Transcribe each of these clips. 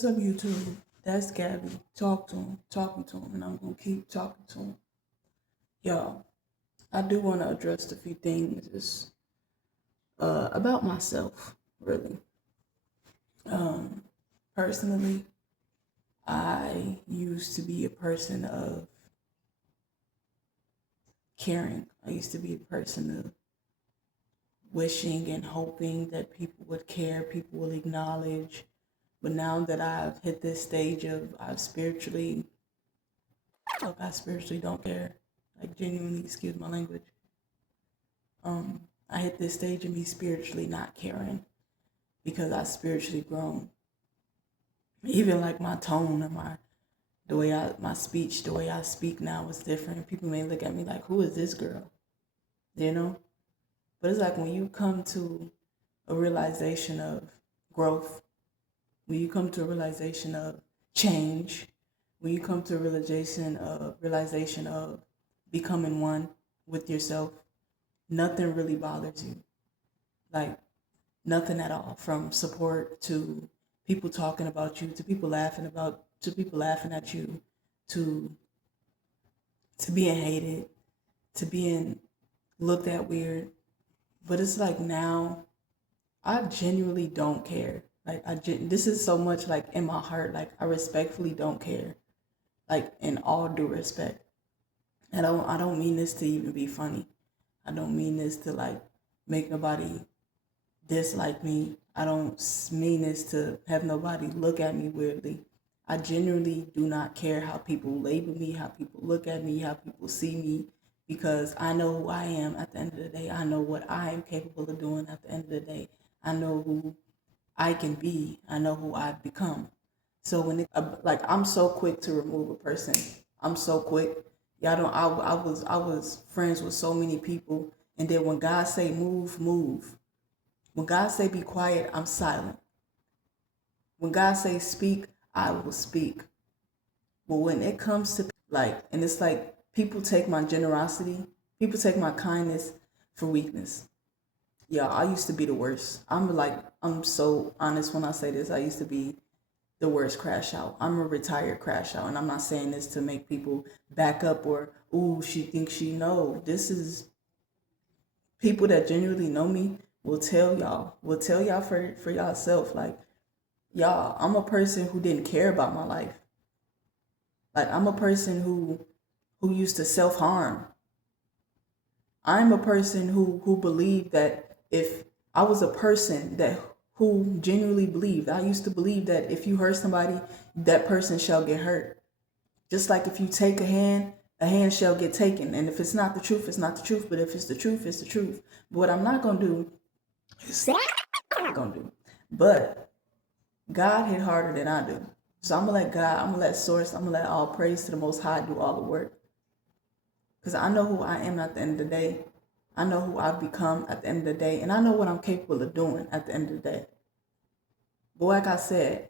What's up, YouTube? That's Gabby. Talk to him, talking to him, and I'm gonna keep talking to him. Y'all, I do want to address a few things about myself, really. Um, Personally, I used to be a person of caring. I used to be a person of wishing and hoping that people would care, people will acknowledge. But now that I've hit this stage of I spiritually don't care. Like genuinely, excuse my language. I hit this stage of me spiritually not caring because I spiritually grown. Even like my tone and my speech, the way I speak now is different. People may look at me like, who is this girl? You know? But it's like when you come to a realization of growth, when you come to a realization of change, when you come to a realization of becoming one with yourself, nothing really bothers you. Like nothing at all. From support to people talking about you, to people laughing at you, to being hated, to being looked at weird. But it's like now I genuinely don't care. This is so much like in my heart. Like I respectfully don't care. Like in all due respect. I don't mean this to even be funny. I don't mean this to like make nobody dislike me. I don't mean this to have nobody look at me weirdly. I genuinely do not care how people label me, how people look at me, how people see me, because I know who I am at the end of the day. I know what I am capable of doing at the end of the day. I know who I can be. I know who I've become. So like I'm so quick to remove a person. I'm so quick. Y'all don't. I was friends with so many people, and then when God say move, move. When God say be quiet, I'm silent. When God say speak, I will speak. But when it comes to like, and it's like people take my generosity, people take my kindness for weakness. Yeah, I used to be the worst. I'm so honest when I say this. I used to be the worst crash out. I'm a retired crash out, and I'm not saying this to make people back up or ooh, she thinks she know. This is people that genuinely know me will tell y'all for y'allself. Like y'all, I'm a person who didn't care about my life. Like I'm a person who used to self-harm. I'm a person who believed that if I was a person that who genuinely believed, I used to believe that if you hurt somebody, that person shall get hurt. Just like if you take a hand shall get taken. And if it's not the truth, it's not the truth. But if it's the truth, it's the truth. But what I'm not gonna do is not gonna do. But God hit harder than I do. So I'm gonna let God, I'm gonna let Source, I'm gonna let all praise to the Most High do all the work. Because I know who I am at the end of the day. I know who I've become at the end of the day. And I know what I'm capable of doing at the end of the day. But like I said,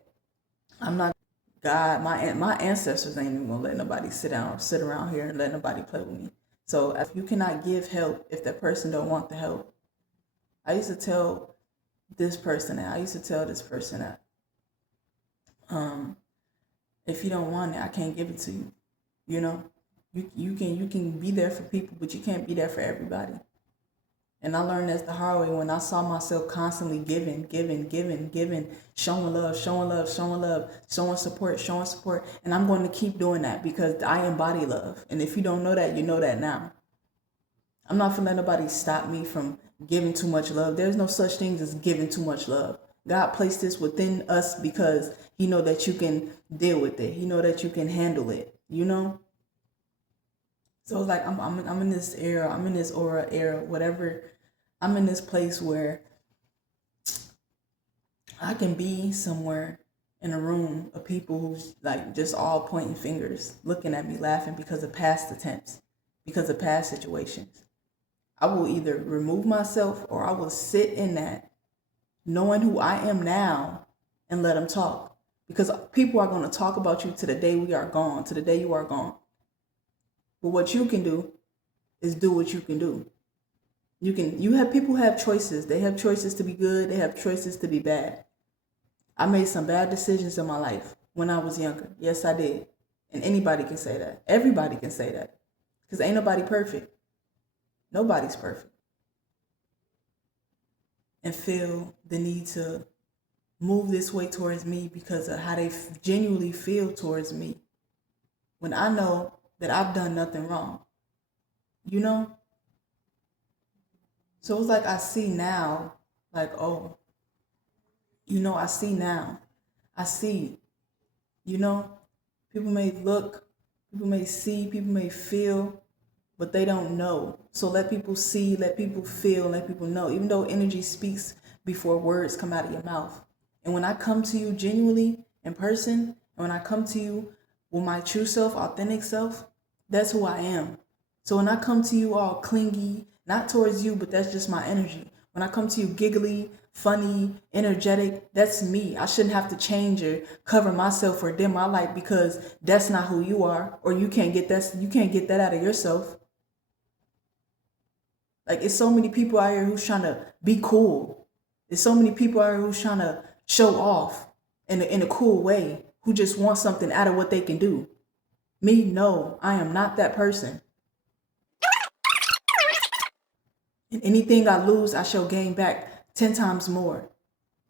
I'm not God. My ancestors ain't even gonna let nobody sit around here and let nobody play with me. So if you cannot give help, if that person don't want the help, I used to tell this person that. I used to tell this person that. If you don't want it, I can't give it to you. You know, you can be there for people, but you can't be there for everybody. And I learned that's the hard way when I saw myself constantly giving, showing love, showing love, showing love, showing support. And I'm going to keep doing that because I embody love. And if you don't know that, you know that now. I'm not going to let nobody stop me from giving too much love. There's no such thing as giving too much love. God placed this within us because he know that you can deal with it. He know that you can handle it, you know? So it's like I'm in this era, I'm in this aura era, whatever. I'm in this place where I can be somewhere in a room of people who's like just all pointing fingers, looking at me, laughing because of past attempts, because of past situations. I will either remove myself or I will sit in that, knowing who I am now, and let them talk. Because people are going to talk about you to the day we are gone, to the day you are gone. But what you can do is do what you can do. You have people have choices. They have choices to be good. They have choices to be bad. I made some bad decisions in my life when I was younger. Yes, I did. And anybody can say that. Everybody can say that. Because ain't nobody perfect. Nobody's perfect. And feel the need to move this way towards me because of how they genuinely feel towards me. When I know that I've done nothing wrong. You know? So it's like I see now, like, oh, I see now. I see, people may look, people may see, people may feel, but they don't know. So let people see, let people feel, let people know, even though energy speaks before words come out of your mouth. And when I come to you genuinely in person, and when I come to you with my true self, authentic self, that's who I am. So when I come to you all clingy, not towards you, but that's just my energy. When I come to you giggly, funny, energetic, that's me. I shouldn't have to change or cover myself or dim my light because that's not who you are, or you can't get that out of yourself. Like, it's so many people out here who's trying to be cool. There's so many people out here who's trying to show off in a cool way, who just want something out of what they can do. Me, no, I am not that person. And anything I lose, I shall gain back 10 times more.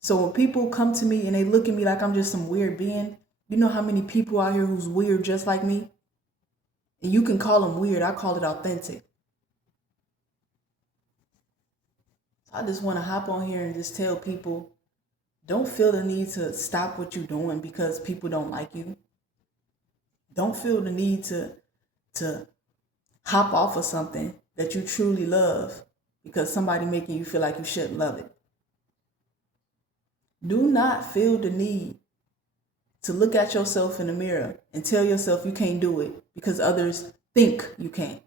So when people come to me and they look at me like I'm just some weird being, you know how many people out here who's weird just like me? And you can call them weird. I call it authentic. So I just want to hop on here and just tell people, don't feel the need to stop what you're doing because people don't like you. Don't feel the need to hop off of something that you truly love because somebody making you feel like you shouldn't love it. Do not feel the need to look at yourself in the mirror and tell yourself you can't do it because others think you can't.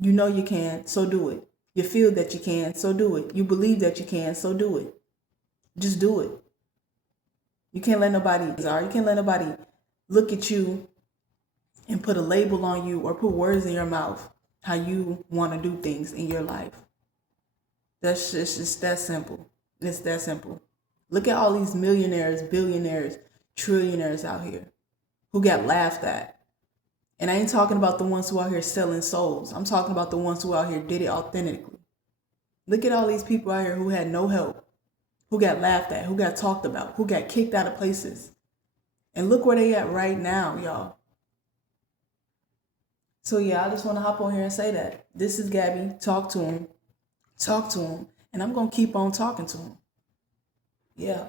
You know you can, so do it. You feel that you can, so do it. You believe that you can, so do it. Just do it. You can't let nobody look at you and put a label on you or put words in your mouth how you want to do things in your life. That's just that simple. It's that simple. Look at all these millionaires, billionaires, trillionaires out here who got laughed at. And I ain't talking about the ones who out here selling souls. I'm talking about the ones who out here did it authentically. Look at all these people out here who had no help, who got laughed at, who got talked about, who got kicked out of places. And look where they at right now, y'all. So yeah, I just want to hop on here and say that. This is Gabby. Talk to him. And I'm going to keep on talking to him. Yeah.